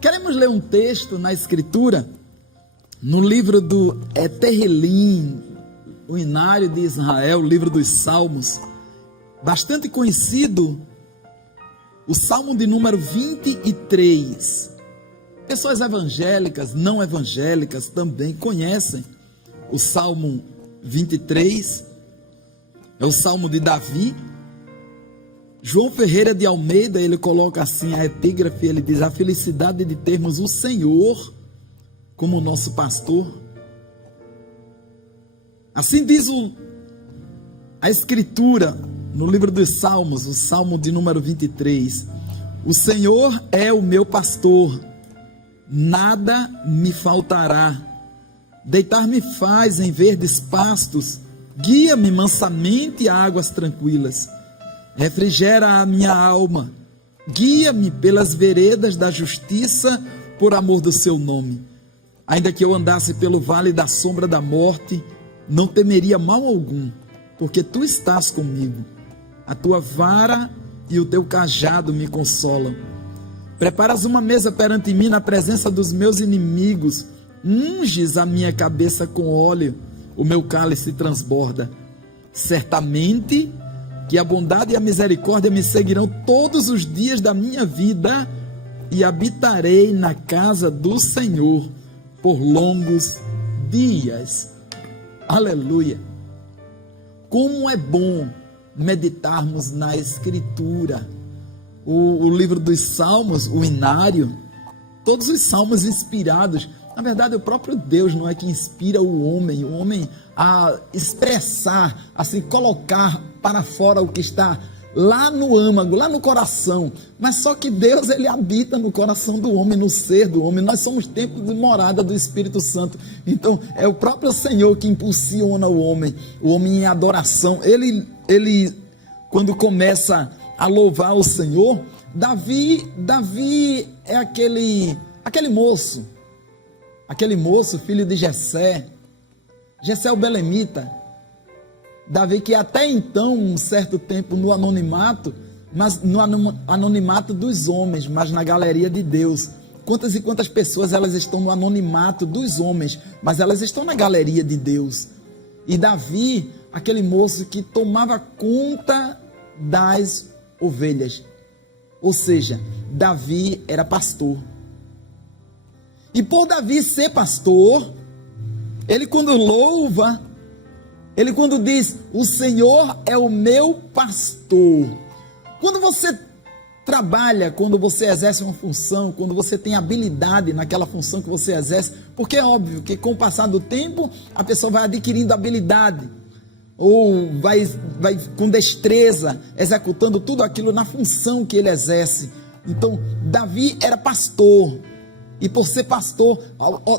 Queremos ler um texto na Escritura, no livro do Tehillim, o Inário de Israel, o livro dos Salmos, bastante conhecido, o Salmo de número 23. Pessoas evangélicas, não evangélicas também conhecem o Salmo 23, é o Salmo de Davi. João Ferreira de Almeida, ele coloca assim a epígrafe, ele diz: a felicidade de termos o Senhor como nosso pastor. Assim diz a Escritura, no livro dos Salmos, o Salmo de número 23, o Senhor é o meu pastor, nada me faltará, deitar-me faz em verdes pastos, guia-me mansamente a águas tranquilas, refrigera a minha alma, guia-me pelas veredas da justiça, por amor do seu nome. Ainda que eu andasse pelo vale da sombra da morte, não temeria mal algum, porque tu estás comigo. A tua vara e o teu cajado me consolam. Preparas uma mesa perante mim na presença dos meus inimigos, unges a minha cabeça com óleo, o meu cálice transborda. Certamente que a bondade e a misericórdia me seguirão todos os dias da minha vida, e habitarei na casa do Senhor por longos dias. Aleluia! Como é bom meditarmos na Escritura. O livro dos Salmos, o Inário, todos os salmos inspirados. Na verdade, o próprio Deus não é que inspira o homem a expressar, assim, colocar para fora o que está lá no âmago, lá no coração. Mas só que Deus, ele habita no coração do homem, no ser do homem. Nós somos templo de morada do Espírito Santo. Então, é o próprio Senhor que impulsiona o homem em adoração. Ele quando começa a louvar o Senhor, Davi é aquele moço, filho de Jessé o belemita. Davi, que até então, um certo tempo no anonimato, mas no anonimato dos homens, mas na galeria de Deus. Quantas e quantas pessoas elas estão no anonimato dos homens, mas elas estão na galeria de Deus. E Davi, aquele moço que tomava conta das ovelhas. Ou seja, Davi era pastor. E por Davi ser pastor, ele quando louva, ele quando diz, o Senhor é o meu pastor. Quando você trabalha, quando você exerce uma função, quando você tem habilidade naquela função que você exerce, porque é óbvio que com o passar do tempo, a pessoa vai adquirindo habilidade, ou vai com destreza, executando tudo aquilo na função que ele exerce. Então, Davi era pastor. E por ser pastor,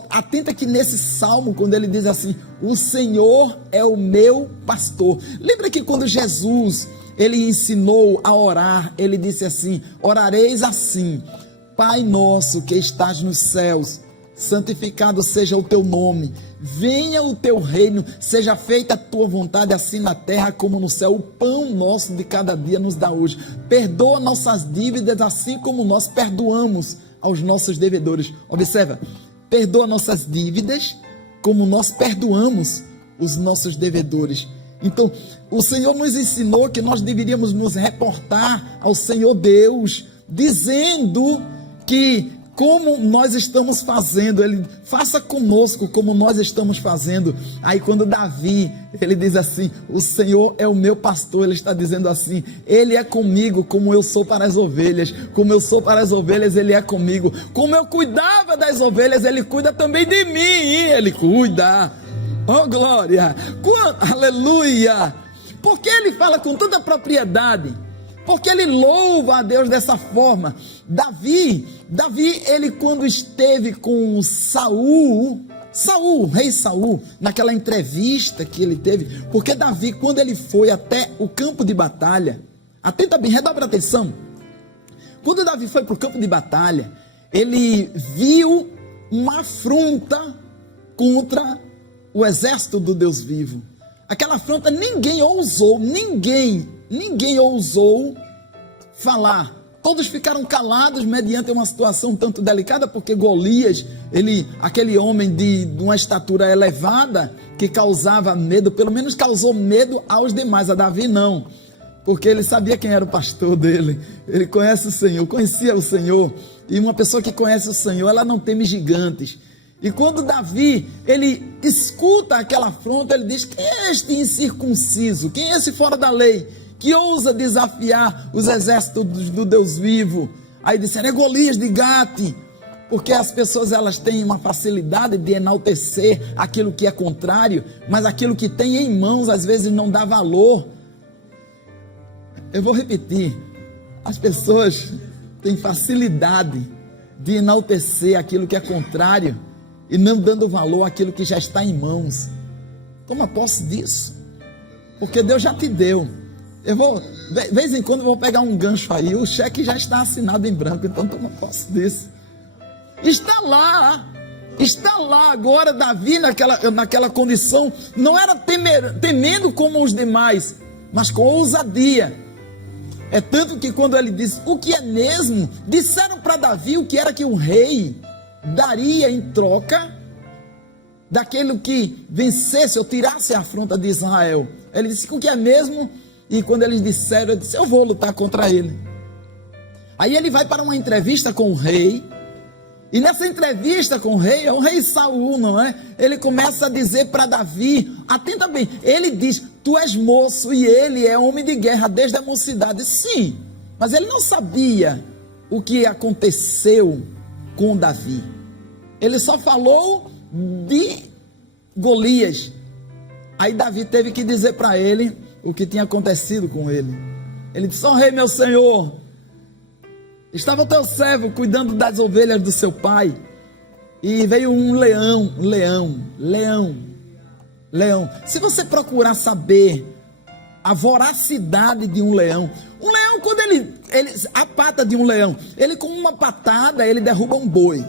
atenta que nesse salmo, quando ele diz assim, o Senhor é o meu pastor. Lembra que quando Jesus, ele ensinou a orar, ele disse assim, orareis assim, Pai nosso que estás nos céus, santificado seja o teu nome, venha o teu reino, seja feita a tua vontade, assim na terra como no céu. O pão nosso de cada dia nos dá hoje. Perdoa nossas dívidas, assim como nós perdoamos aos nossos devedores. Observa, perdoa nossas dívidas, como nós perdoamos os nossos devedores. Então, o Senhor nos ensinou que nós deveríamos nos reportar ao Senhor Deus, dizendo que como nós estamos fazendo, ele faça conosco como nós estamos fazendo. Aí quando Davi, ele diz assim, o Senhor é o meu pastor, ele está dizendo assim, ele é comigo como eu sou para as ovelhas, como eu sou para as ovelhas, ele é comigo, como eu cuidava das ovelhas, ele cuida também de mim, ele cuida, oh glória, aleluia, porque ele fala com toda a propriedade, porque ele louva a Deus dessa forma. Davi, ele quando esteve com Saul, rei Saul, naquela entrevista que ele teve, porque Davi, quando ele foi até o campo de batalha, atenta bem, redobra atenção, quando Davi foi para o campo de batalha, ele viu uma afronta contra o exército do Deus vivo. Aquela afronta ninguém ousou falar Todos ficaram calados mediante uma situação tanto delicada, porque Golias, aquele homem de uma estatura elevada, que causava medo, pelo menos causou medo aos demais, a Davi não, porque ele sabia quem era o pastor dele, ele conhece o Senhor, conhecia o Senhor, e uma pessoa que conhece o Senhor, ela não teme gigantes. E quando Davi, ele escuta aquela afronta, ele diz: quem é este incircunciso? Quem é esse fora da lei, que ousa desafiar os exércitos do Deus vivo? Aí disseram: é Golias de Gate. Porque as pessoas, elas têm uma facilidade de enaltecer aquilo que é contrário, mas aquilo que tem em mãos, às vezes não dá valor. Eu vou repetir: as pessoas têm facilidade de enaltecer aquilo que é contrário, e não dando valor àquilo que já está em mãos. Toma posse disso, porque Deus já te deu. Eu vou, de vez em quando, vou pegar um gancho aí, o cheque já está assinado em branco, então toma posse disso. Está lá agora. Davi naquela condição, não era temendo como os demais, mas com ousadia. É tanto que quando ele diz: o que é mesmo? Disseram para Davi o que era que o rei daria em troca daquele que vencesse ou tirasse a afronta de Israel. Ele disse: o que é mesmo? E quando eles disseram, ele disse: eu vou lutar contra ele. Aí ele vai para uma entrevista com o rei, e nessa entrevista com o rei, é o rei Saul, não é? Ele começa a dizer para Davi, atenta bem, ele diz: tu és moço e ele é homem de guerra desde a mocidade. Sim, mas ele não sabia o que aconteceu com Davi. Ele só falou de Golias. Aí Davi teve que dizer para ele o que tinha acontecido com ele. Ele disse: ó rei, meu senhor, estava teu servo cuidando das ovelhas do seu pai, e veio um leão. Se você procurar saber a voracidade de um leão, quando a pata de um leão, ele com uma patada, ele derruba um boi.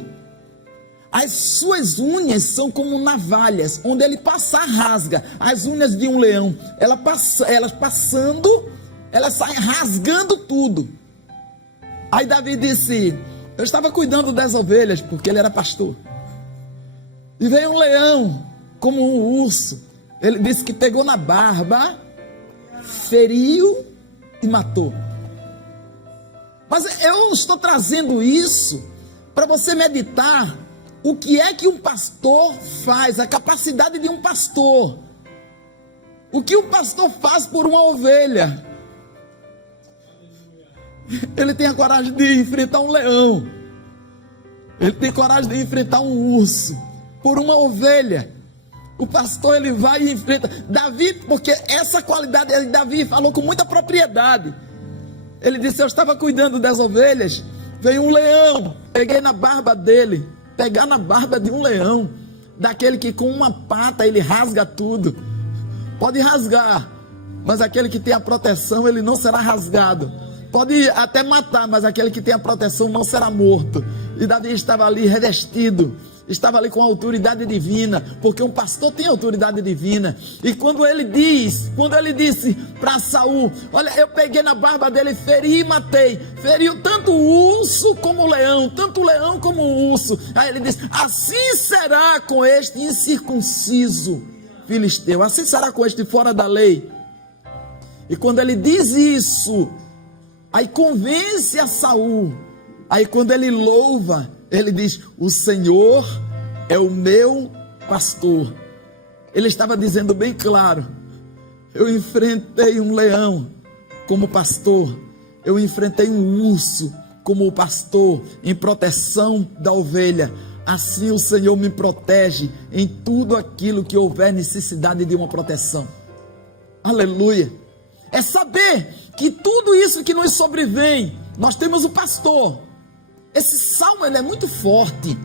As suas unhas são como navalhas, onde ele passar, rasga. As unhas de um leão, elas passando, elas saem rasgando tudo. Aí Davi disse: eu estava cuidando das ovelhas, porque ele era pastor, e veio um leão, como um urso. Ele disse que pegou na barba, feriu e matou. Mas eu estou trazendo isso para você meditar o que é que um pastor faz, a capacidade de um pastor. O que um pastor faz por uma ovelha? Ele tem a coragem de enfrentar um leão. Ele tem coragem de enfrentar um urso por uma ovelha. O pastor, ele vai e enfrenta. Davi, porque essa qualidade, Davi falou com muita propriedade. Ele disse: eu estava cuidando das ovelhas, veio um leão, peguei na barba dele. Pegar na barba de um leão, daquele que com uma pata ele rasga tudo. Pode rasgar, mas aquele que tem a proteção, ele não será rasgado. Pode até matar, mas aquele que tem a proteção não será morto. E Davi estava ali revestido, estava ali com a autoridade divina, porque um pastor tem autoridade divina. E quando ele disse para Saul: olha, eu peguei na barba dele, feri e matei. Feriu tanto o urso como o leão, tanto o leão como o urso. Aí ele disse: assim será com este incircunciso filisteu, assim será com este fora da lei. E quando ele diz isso, aí convence a Saul. Aí quando ele louva, ele diz: o Senhor é o meu pastor. Ele estava dizendo bem claro: eu enfrentei um leão como pastor, eu enfrentei um urso como pastor, em proteção da ovelha. Assim o Senhor me protege em tudo aquilo que houver necessidade de uma proteção. Aleluia! É saber que tudo isso que nos sobrevém, nós temos o pastor. Esse salmo, ele é muito forte.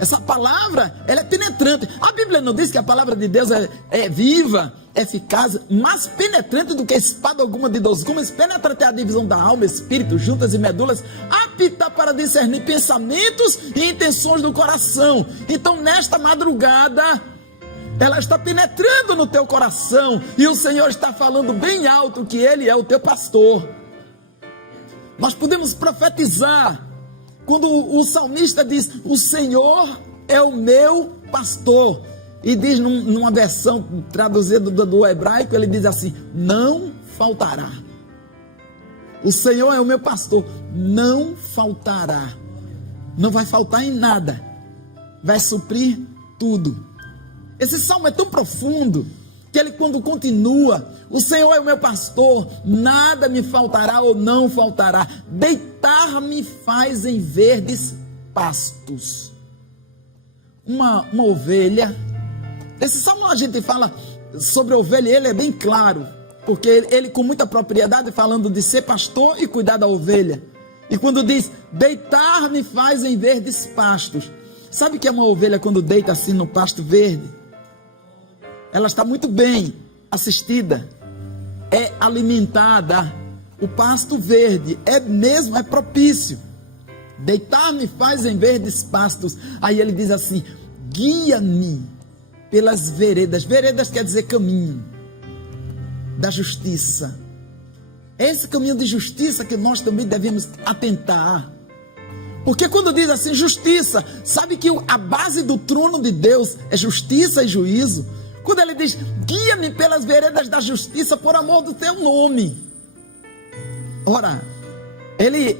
Essa palavra, ela é penetrante. A Bíblia não diz que a palavra de Deus é viva, eficaz, mais penetrante do que espada alguma de 2 gumes, penetra até a divisão da alma, espírito, juntas e medulas, apta para discernir pensamentos e intenções do coração. Então, nesta madrugada, ela está penetrando no teu coração, e o Senhor está falando bem alto que Ele é o teu pastor. Nós podemos profetizar. Quando o salmista diz, o Senhor é o meu pastor. E diz numa versão traduzida do hebraico, ele diz assim, não faltará. O Senhor é o meu pastor, não faltará. Não vai faltar em nada. Vai suprir tudo. Esse salmo é tão profundo que ele, quando continua, o Senhor é o meu pastor, nada me faltará ou não faltará. Deitar-me faz em verdes pastos. Uma ovelha. Esse salmo a gente fala sobre a ovelha, ele é bem claro, porque ele com muita propriedade falando de ser pastor e cuidar da ovelha. E quando diz, deitar-me faz em verdes pastos. Sabe o que é uma ovelha quando deita assim no pasto verde? Ela está muito bem assistida, é alimentada. O pasto verde é propício. Deitar-me faz em verdes pastos. Aí ele diz assim, guia-me pelas veredas. Veredas quer dizer caminho da justiça. É esse caminho de justiça que nós também devemos atentar. Porque quando diz assim, justiça, sabe que a base do trono de Deus é justiça e juízo. Quando ele diz, guia-me pelas veredas da justiça por amor do teu nome. Ora, ele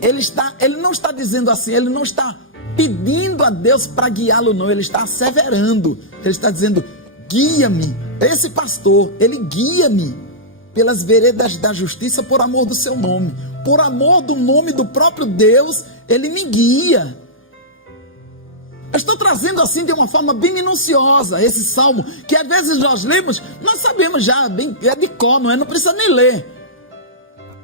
não está dizendo assim, ele não está pedindo a Deus para guiá-lo, não. Ele está asseverando. Ele está dizendo, guia-me. Esse pastor, ele guia-me pelas veredas da justiça por amor do seu nome. Por amor do nome do próprio Deus, ele me guia. Eu estou trazendo assim de uma forma bem minuciosa esse salmo, que às vezes nós lemos, nós sabemos já, bem, é de cor, não precisa nem ler.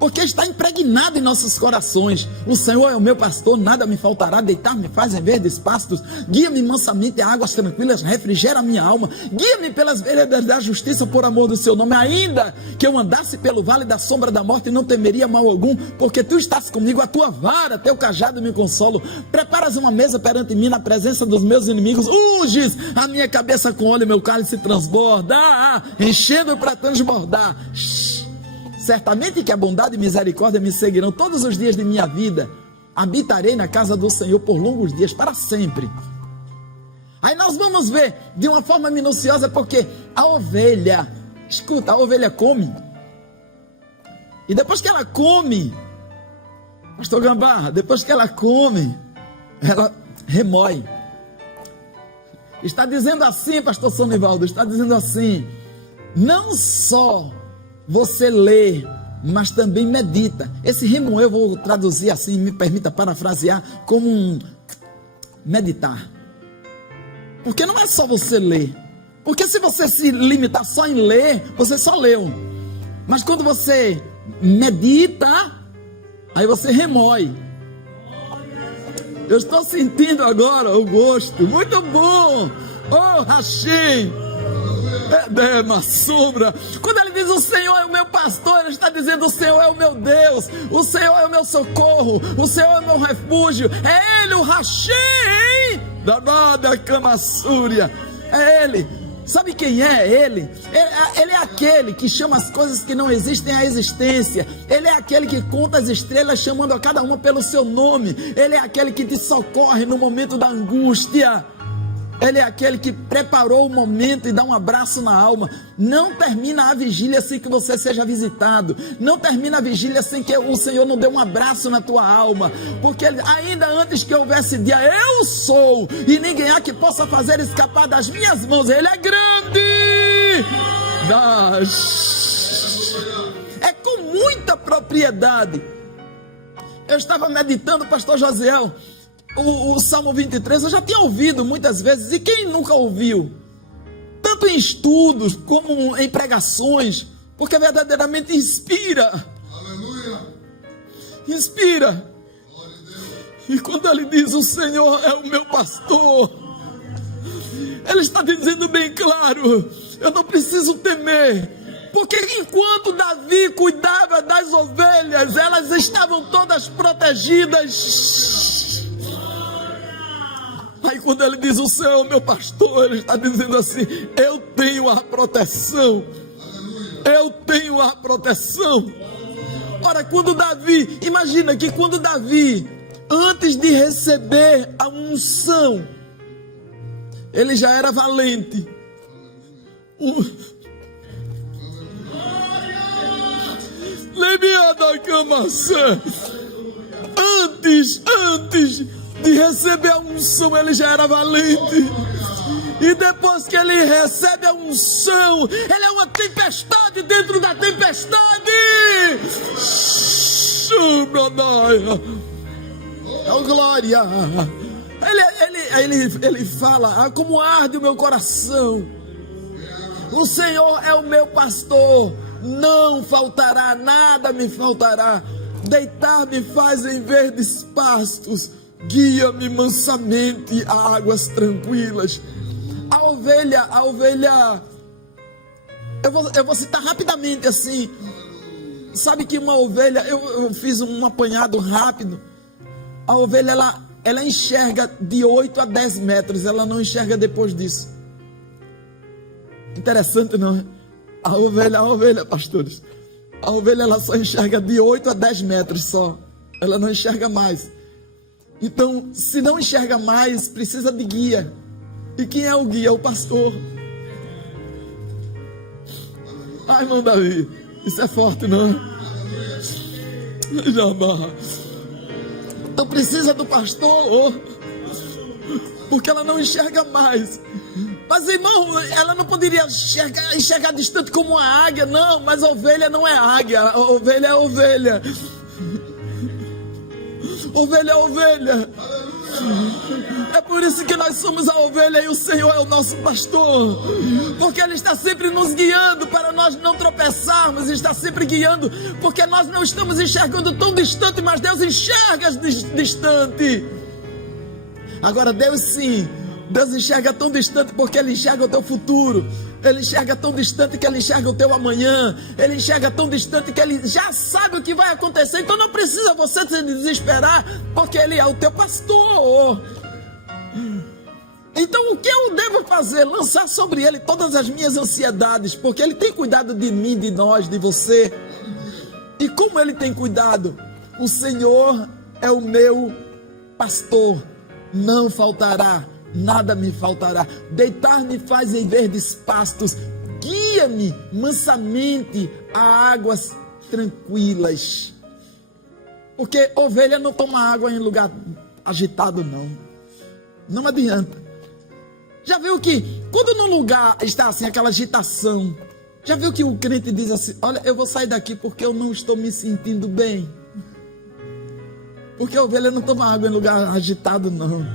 Porque está impregnado em nossos corações. O Senhor é o meu pastor, nada me faltará. Deitar-me faz em verdes pastos. Guia-me mansamente a águas tranquilas, refrigera a minha alma. Guia-me pelas veredas da justiça por amor do seu nome. Ainda que eu andasse pelo vale da sombra da morte, não temeria mal algum, porque tu estás comigo, a tua vara, teu cajado me consolo. Preparas uma mesa perante mim na presença dos meus inimigos. Unges a minha cabeça com óleo, meu cálice transborda, enchendo para transbordar. Certamente que a bondade e misericórdia me seguirão todos os dias de minha vida. Habitarei na casa do Senhor por longos dias, para sempre. Aí nós vamos ver de uma forma minuciosa, porque a ovelha, escuta, a ovelha come. E depois que ela come, pastor Gambá, depois que ela come, ela remói. Está dizendo assim, pastor Sonivaldo, está dizendo assim, não só você lê, mas também medita. Esse remoer eu vou traduzir assim, me permita parafrasear, como um meditar. Porque não é só você ler. Porque se você se limitar só em ler, você só leu. Mas quando você medita, aí você remói. Eu estou sentindo agora o gosto. Muito bom! Oh, Rachim! É uma sombra. Quando ele diz o Senhor é o meu pastor, ele está dizendo o Senhor é o meu Deus, o Senhor é o meu socorro, o Senhor é o meu refúgio. É ele o Rachim da Camassúria. É ele. Sabe quem é ele? Ele é aquele que chama as coisas que não existem à existência. Ele é aquele que conta as estrelas, chamando a cada uma pelo seu nome. Ele é aquele que te socorre no momento da angústia. Ele é aquele que preparou o momento e dá um abraço na alma. Não termina a vigília sem que você seja visitado. Não termina a vigília sem que o Senhor não dê um abraço na tua alma. Porque ainda antes que houvesse dia, eu sou, e ninguém há que possa fazer escapar das minhas mãos. Ele é grande. É com muita propriedade. Eu estava meditando, pastor Josiel, o Salmo 23, eu já tinha ouvido muitas vezes, e quem nunca ouviu? Tanto em estudos, como em pregações, porque verdadeiramente inspira. Aleluia. Inspira. E quando ele diz, o Senhor é o meu pastor, ele está dizendo bem claro, eu não preciso temer, porque enquanto Davi cuidava das ovelhas, elas estavam todas protegidas. Aí quando ele diz o Senhor é o meu pastor, ele está dizendo assim, eu tenho a proteção. Eu tenho a proteção. Ora, quando Davi, imagina que quando Davi, antes de receber a unção, ele já era valente. Antes de receber a unção, ele já era valente. E depois que ele recebe a unção, ele é uma tempestade dentro da tempestade. Oh, glória. Ele fala: como arde o meu coração. O Senhor é o meu pastor, não faltará, nada me faltará. Deitar-me faz em verdes pastos, guia-me mansamente a águas tranquilas. A ovelha, eu vou citar rapidamente assim. Sabe que uma ovelha, eu fiz um apanhado rápido. A ovelha, ela enxerga de 8 a 10 metros, ela não enxerga depois disso. Interessante, não é? A ovelha, pastores, a ovelha, ela só enxerga de 8 a 10 metros só, ela não enxerga mais. Então, se não enxerga mais, precisa de guia. E quem é o guia? É o pastor. Ai, irmão Davi, isso é forte, não é? Então precisa do pastor, porque ela não enxerga mais. Mas, irmão, ela não poderia enxergar distante como uma águia, não. Mas a ovelha não é águia, a ovelha é ovelha. Ovelha é ovelha. É por isso que nós somos a ovelha e o Senhor é o nosso pastor, porque Ele está sempre nos guiando para nós não tropeçarmos, está sempre guiando, porque nós não estamos enxergando tão distante, mas Deus enxerga distante. Agora Deus sim, Deus enxerga tão distante porque Ele enxerga o teu futuro. Ele enxerga tão distante que Ele enxerga o teu amanhã. Ele enxerga tão distante que Ele já sabe o que vai acontecer. Então não precisa você se desesperar, porque Ele é o teu pastor. Então o que eu devo fazer? Lançar sobre Ele todas as minhas ansiedades, porque Ele tem cuidado de mim, de nós, de você. E como Ele tem cuidado? O Senhor é o meu pastor, não faltará, nada me faltará. Deitar-me faz em verdes pastos, guia-me mansamente a águas tranquilas. Porque ovelha não toma água em lugar agitado, não adianta. Já viu que quando no lugar está assim, aquela agitação, já viu que o crente diz assim: olha, eu vou sair daqui porque eu não estou me sentindo bem. Porque a ovelha não toma água em lugar agitado, não.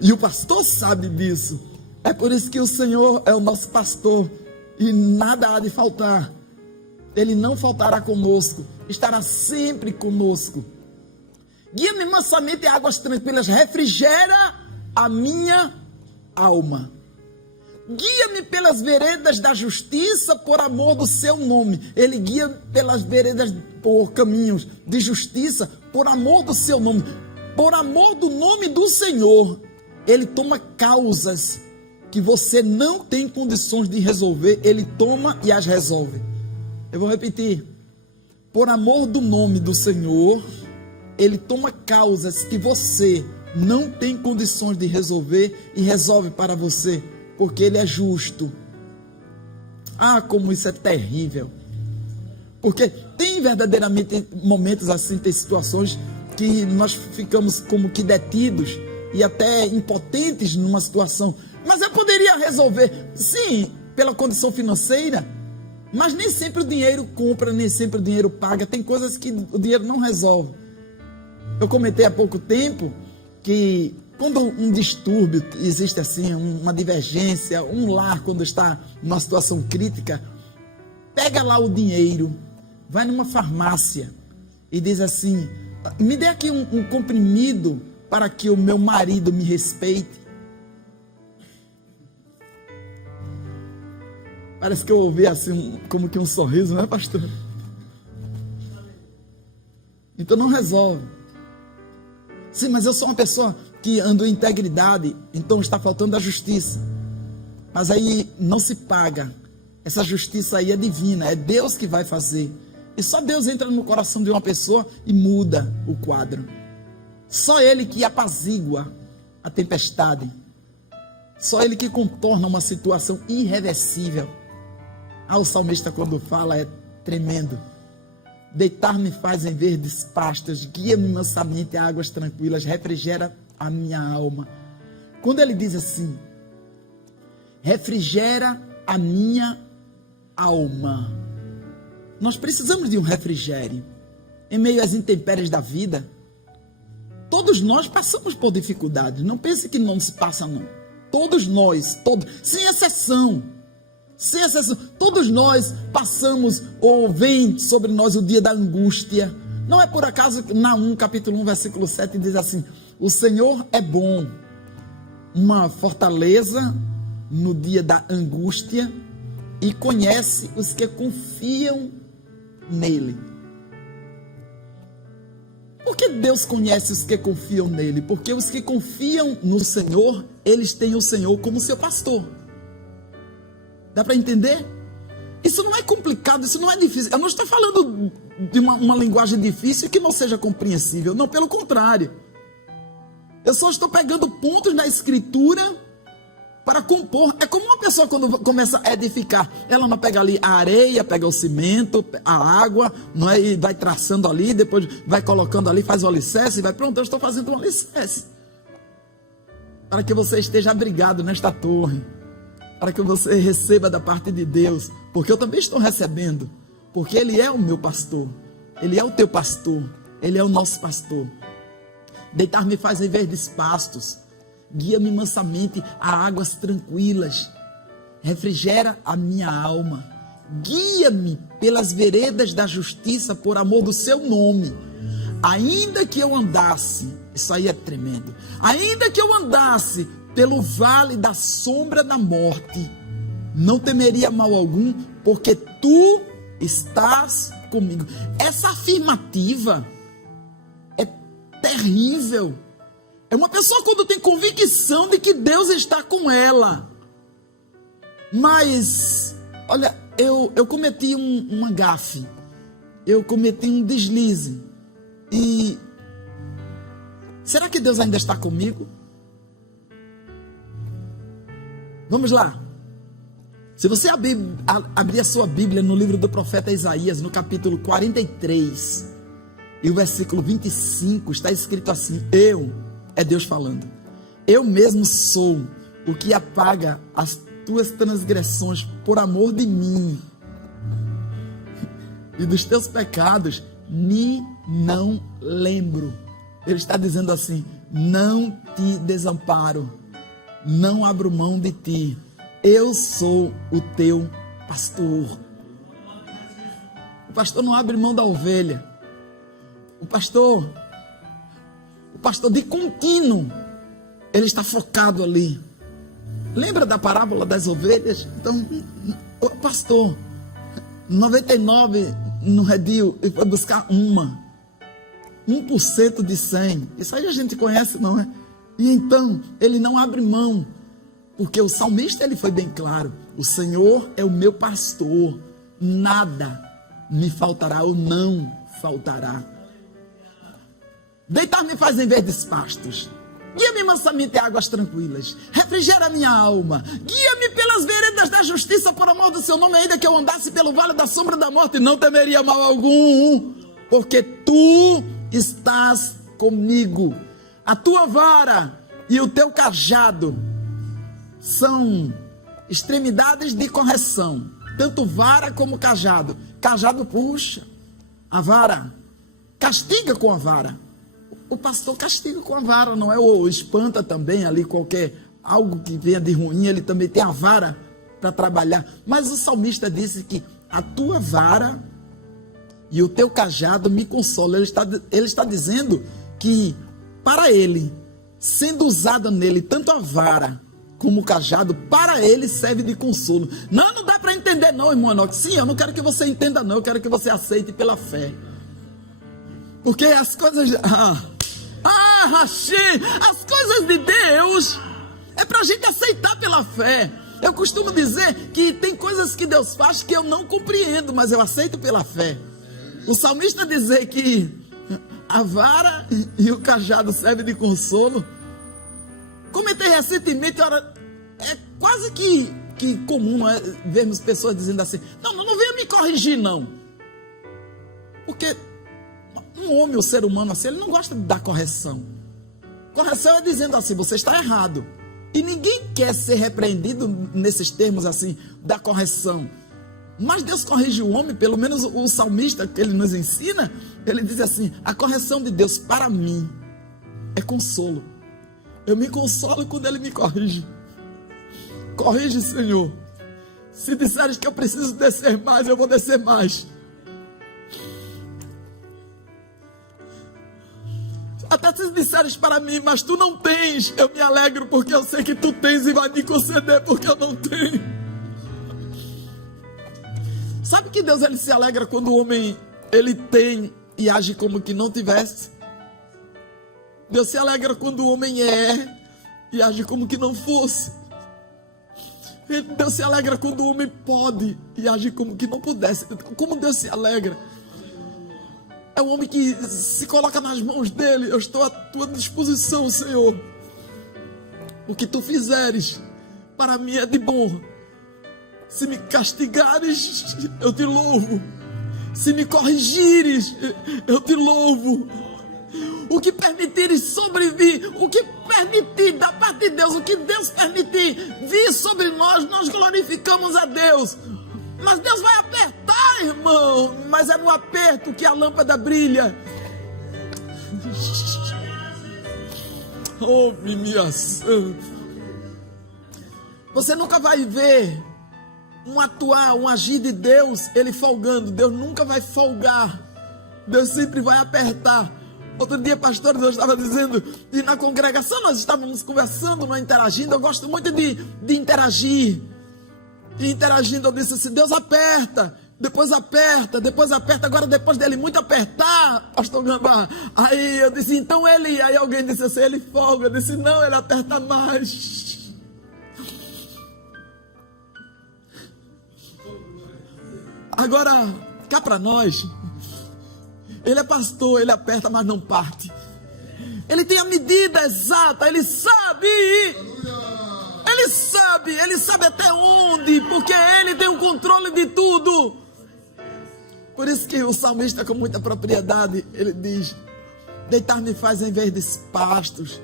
E o pastor sabe disso. É por isso que o Senhor é o nosso pastor e nada há de faltar. Ele não faltará conosco, estará sempre conosco. Guia-me mansamente a águas tranquilas, refrigera a minha alma. Guia-me pelas veredas da justiça por amor do seu nome. Ele guia pelas veredas, por caminhos de justiça por amor do seu nome. Por amor do nome do Senhor. Ele toma causas que você não tem condições de resolver. Ele toma e as resolve. Eu vou repetir. Por amor do nome do Senhor, Ele toma causas que você não tem condições de resolver e resolve para você, porque Ele é justo. Ah, como isso é terrível. Porque tem verdadeiramente momentos assim, tem situações que nós ficamos como que detidos e até impotentes numa situação. Mas eu poderia resolver, sim, pela condição financeira, mas nem sempre o dinheiro compra, nem sempre o dinheiro paga. Tem coisas que o dinheiro não resolve. Eu comentei há pouco tempo que quando um distúrbio existe assim, uma divergência, um lar quando está numa situação crítica, pega lá o dinheiro, vai numa farmácia e diz assim: me dê aqui um comprimido para que o meu marido me respeite. Parece que eu ouvi assim, como que um sorriso, não é, pastor? Então não resolve. Sim, mas eu sou uma pessoa que ando em integridade, então está faltando a justiça. Mas aí não se paga. Essa justiça aí é divina, é Deus que vai fazer. E só Deus entra no coração de uma pessoa e muda o quadro. Só Ele que apazigua a tempestade. Só Ele que contorna uma situação irreversível. O salmista, quando fala, é tremendo. Deitar-me faz em verdes pastos, guia-me mansamente a águas tranquilas, refrigera a minha alma. Quando ele diz assim, refrigera a minha alma, nós precisamos de um refrigério. Em meio às intempéries da vida, todos nós passamos por dificuldades. Não pense que não se passa, não. Todos nós, sem exceção. Sem exceção, todos nós passamos ou vem sobre nós o dia da angústia. Não é por acaso que Naum, capítulo 1, versículo 7, diz assim, o Senhor é bom, uma fortaleza no dia da angústia e conhece os que confiam nele. Por que Deus conhece os que confiam nele? Porque os que confiam no Senhor, eles têm o Senhor como seu pastor. Dá para entender? Isso não é complicado, isso não é difícil. Eu não estou falando de uma linguagem difícil que não seja compreensível. Não, pelo contrário. Eu só estou pegando pontos na Escritura para compor. É como uma pessoa quando começa a edificar. Ela não pega ali a areia, pega o cimento, a água, não é? E vai traçando ali, depois vai colocando ali, faz o alicerce e vai, pronto, eu estou fazendo um alicerce. Para que você esteja abrigado nesta torre. Para que você receba da parte de Deus, porque eu também estou recebendo, porque Ele é o meu pastor, Ele é o teu pastor, Ele é o nosso pastor. Deitar-me faz em verdes pastos, guia-me mansamente a águas tranquilas, refrigera a minha alma, guia-me pelas veredas da justiça por amor do seu nome, ainda que eu andasse, isso aí é tremendo, ainda que eu andasse pelo vale da sombra da morte, não temeria mal algum, porque tu estás comigo. Essa afirmativa é terrível. É uma pessoa quando tem convicção de que Deus está com ela. Mas, olha, eu cometi uma gafe, eu cometi um deslize, e será que Deus ainda está comigo? Vamos lá. Se você abrir a sua Bíblia no livro do profeta Isaías, no capítulo 43, e o versículo 25, está escrito assim, é Deus falando, eu mesmo sou o que apaga as tuas transgressões por amor de mim, e dos teus pecados me não lembro. Ele está dizendo assim, não te desamparo, não abro mão de ti, eu sou o teu pastor. O pastor não abre mão da ovelha. O pastor de contínuo, ele está focado ali. Lembra da parábola das ovelhas? Então, o pastor, 99 no redil, ele foi buscar 1% de 100. Isso aí a gente conhece, não é? E então, ele não abre mão, porque o salmista, ele foi bem claro, o Senhor é o meu pastor, nada me faltará ou não faltará. Deitar-me faz em verdes pastos, guia-me mansamente a águas tranquilas, refrigera minha alma, guia-me pelas veredas da justiça por amor do seu nome, ainda que eu andasse pelo vale da sombra da morte, não temeria mal algum, porque tu estás comigo. A tua vara e o teu cajado são extremidades de correção. Tanto vara como cajado. Cajado puxa, a vara castiga com a vara. O pastor castiga com a vara, não é? Ou espanta também ali algo que venha de ruim, ele também tem a vara para trabalhar. Mas o salmista disse que a tua vara e o teu cajado me consolam. Ele está dizendo que para ele, sendo usada nele tanto a vara como o cajado, para ele serve de consolo. Não dá para entender não, irmão Enoque. Sim, eu não quero que você entenda não, eu quero que você aceite pela fé. Porque as coisas... Rachi, as coisas de Deus é para a gente aceitar pela fé. Eu costumo dizer que tem coisas que Deus faz que eu não compreendo, mas eu aceito pela fé. O salmista dizer que a vara e o cajado servem de consolo. Comentei recentemente, ora, é quase que comum, não é, vermos pessoas dizendo assim: não venha me corrigir não. Porque um homem, o ser humano assim, ele não gosta de dar correção. Correção é dizendo assim: você está errado. E ninguém quer ser repreendido nesses termos assim, da correção. Mas Deus corrige o homem, pelo menos o salmista que ele nos ensina, ele diz assim: a correção de Deus para mim é consolo. Eu me consolo quando Ele me corrige. Corrige, Senhor. Se disseres que eu preciso descer mais, eu vou descer mais. Até se disseres para mim: mas tu não tens, eu me alegro porque eu sei que tu tens e vai me conceder porque eu não tenho. Sabe que Deus, Ele se alegra quando o homem, ele tem e age como que não tivesse? Deus se alegra quando o homem é e age como que não fosse. Deus se alegra quando o homem pode e age como que não pudesse. Como Deus se alegra? É o homem que se coloca nas mãos dele: eu estou à tua disposição, Senhor. O que tu fizeres para mim é de bom. Se me castigares, eu te louvo. Se me corrigires, eu te louvo. O que permitires sobrevir, o que permitir da parte de Deus, o que Deus permitir vir sobre nós, nós glorificamos a Deus. Mas Deus vai apertar, irmão. Mas é no aperto que a lâmpada brilha. Ouve minha santa. Você nunca vai ver um atuar, um agir de Deus, Ele folgando. Deus nunca vai folgar. Deus sempre vai apertar. Outro dia, pastor, eu estava dizendo, e na congregação nós estávamos conversando, não interagindo. Eu gosto muito de interagir. E interagindo, eu disse assim: Deus aperta, depois aperta, depois aperta. Agora, depois dele muito apertar, pastor Gambá, aí eu disse: então ele, aí alguém disse assim: ele folga. Eu disse: não, ele aperta mais. Agora, cá para nós, Ele é pastor, Ele aperta, mas não parte. Ele tem a medida exata, Ele sabe. Ele sabe até onde, porque Ele tem o controle de tudo. Por isso que o salmista, com muita propriedade, ele diz: deitar-me faz em verdes pastos,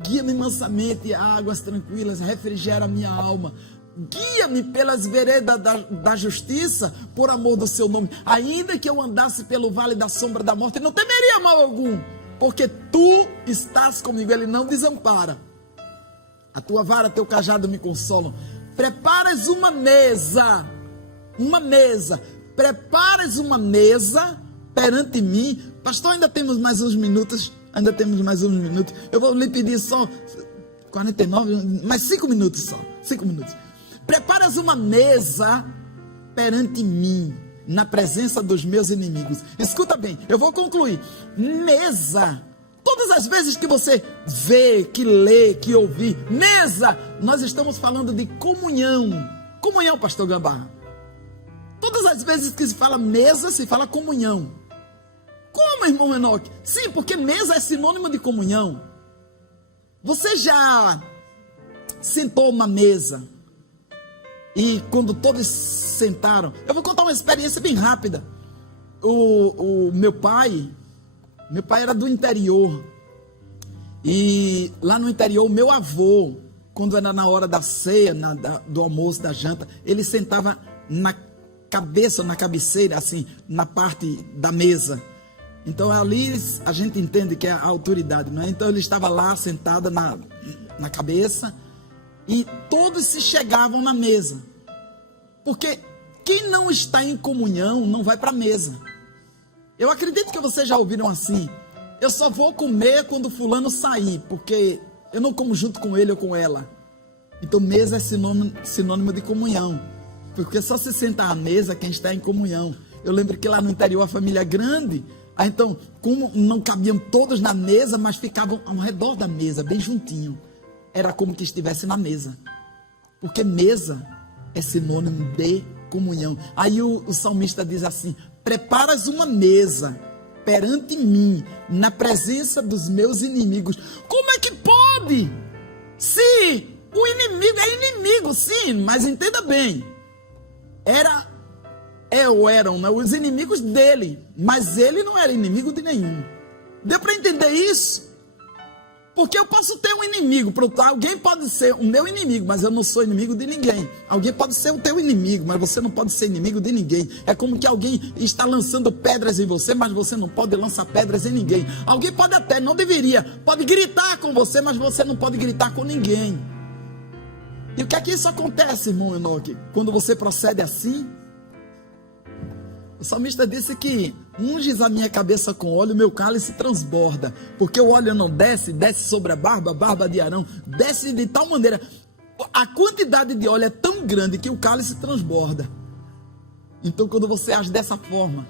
guia-me mansamente a águas tranquilas, refrigera a minha alma. Guia-me pelas veredas da justiça, por amor do seu nome. Ainda que eu andasse pelo vale da sombra da morte, não temeria mal algum, porque tu estás comigo. Ele não desampara. A tua vara, teu cajado me consolam. Preparas uma mesa, preparas uma mesa perante mim. Pastor, ainda temos mais uns minutos. Eu vou lhe pedir só 49, mais 5 minutos só. 5 minutos. Preparas uma mesa perante mim, na presença dos meus inimigos. Escuta bem, eu vou concluir. Mesa. Todas as vezes que você vê, que lê, que ouvir, mesa, nós estamos falando de comunhão. Comunhão, pastor Gambá. Todas as vezes que se fala mesa, se fala comunhão. Como, irmão Enoque? Sim, porque mesa é sinônimo de comunhão. Você já sentou uma mesa e quando todos sentaram, eu vou contar uma experiência bem rápida. O meu pai era do interior, e lá no interior, o meu avô, quando era na hora da ceia, do almoço, da janta, ele sentava na cabeça, na cabeceira, assim, na parte da mesa. Então ali a gente entende que é a autoridade, não é? Então ele estava lá sentado na cabeça, e todos se chegavam na mesa, porque quem não está em comunhão não vai para a mesa. Eu acredito que vocês já ouviram assim: eu só vou comer quando fulano sair, porque eu não como junto com ele ou com ela. Então mesa é sinônimo de comunhão, porque só se senta à mesa quem está em comunhão. Eu lembro que lá no interior a família é grande, aí então, como não cabiam todos na mesa, mas ficavam ao redor da mesa, bem juntinho, era como que estivesse na mesa, porque mesa é sinônimo de comunhão. Aí o salmista diz assim: preparas uma mesa perante mim, na presença dos meus inimigos. Como é que pode? Se o inimigo é inimigo, sim, mas entenda bem, eram, né, os inimigos dele, mas ele não era inimigo de nenhum. Deu para entender isso? Porque eu posso ter um inimigo, alguém pode ser o meu inimigo, mas eu não sou inimigo de ninguém. Alguém pode ser o teu inimigo, mas você não pode ser inimigo de ninguém. É como que alguém está lançando pedras em você, mas você não pode lançar pedras em ninguém. Alguém pode até, não deveria, pode gritar com você, mas você não pode gritar com ninguém. E o que é que isso acontece, irmão Enoque? Quando você procede assim, o salmista disse que unges a minha cabeça com óleo, meu cálice transborda, porque o óleo não desce sobre a barba de Arão, desce de tal maneira, a quantidade de óleo é tão grande que o cálice transborda. Então quando você age dessa forma,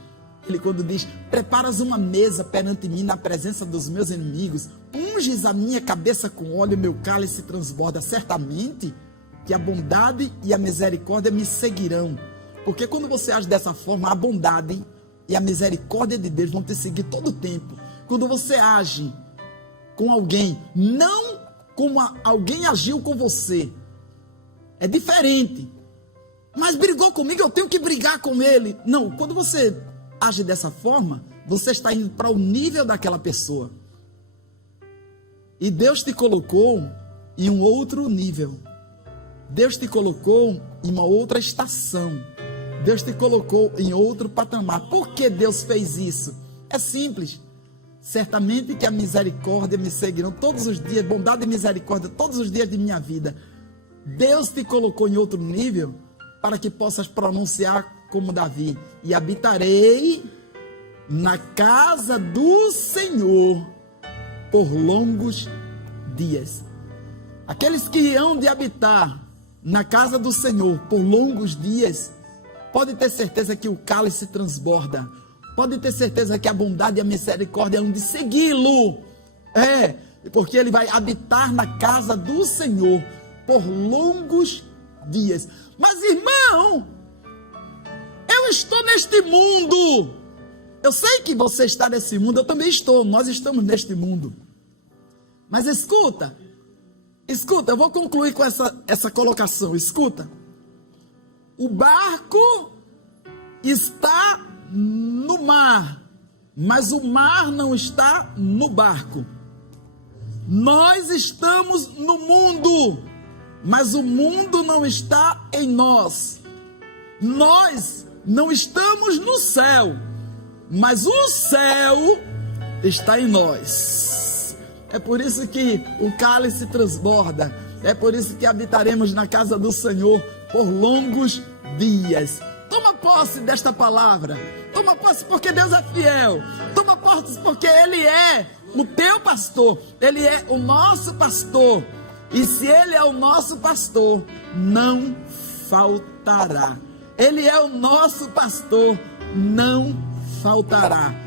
ele quando diz, preparas uma mesa perante mim na presença dos meus inimigos, unges a minha cabeça com óleo, meu cálice transborda, certamente que a bondade e a misericórdia me seguirão. Porque quando você age dessa forma, a bondade e a misericórdia de Deus vão te seguir todo o tempo. Quando você age com alguém, não como alguém agiu com você, é diferente. Mas brigou comigo, eu tenho que brigar com ele. Não, quando você age dessa forma, você está indo para o nível daquela pessoa. E Deus te colocou em um outro nível. Deus te colocou em uma outra estação. Deus te colocou em outro patamar. Por que Deus fez isso? É simples. Certamente que a misericórdia me seguirão todos os dias, bondade e misericórdia todos os dias de minha vida. Deus te colocou em outro nível para que possas pronunciar como Davi: e habitarei na casa do Senhor por longos dias. Aqueles que hão de habitar na casa do Senhor por longos dias, pode ter certeza que o cálice transborda. Pode ter certeza que a bondade e a misericórdia hão de segui-lo. Porque ele vai habitar na casa do Senhor por longos dias. Mas, irmão, eu estou neste mundo. Eu sei que você está nesse mundo, eu também estou. Nós estamos neste mundo. Mas escuta, eu vou concluir com essa colocação. Escuta. O barco está no mar, mas o mar não está no barco. Nós estamos no mundo, mas o mundo não está em nós. Nós não estamos no céu, mas o céu está em nós. É por isso que o cálice transborda. É por isso que habitaremos na casa do Senhor por longos dias. Toma posse desta palavra. Toma posse porque Deus é fiel. Toma posse porque Ele é o teu pastor. Ele é o nosso pastor. E se Ele é o nosso pastor, não faltará. Ele é o nosso pastor, não faltará.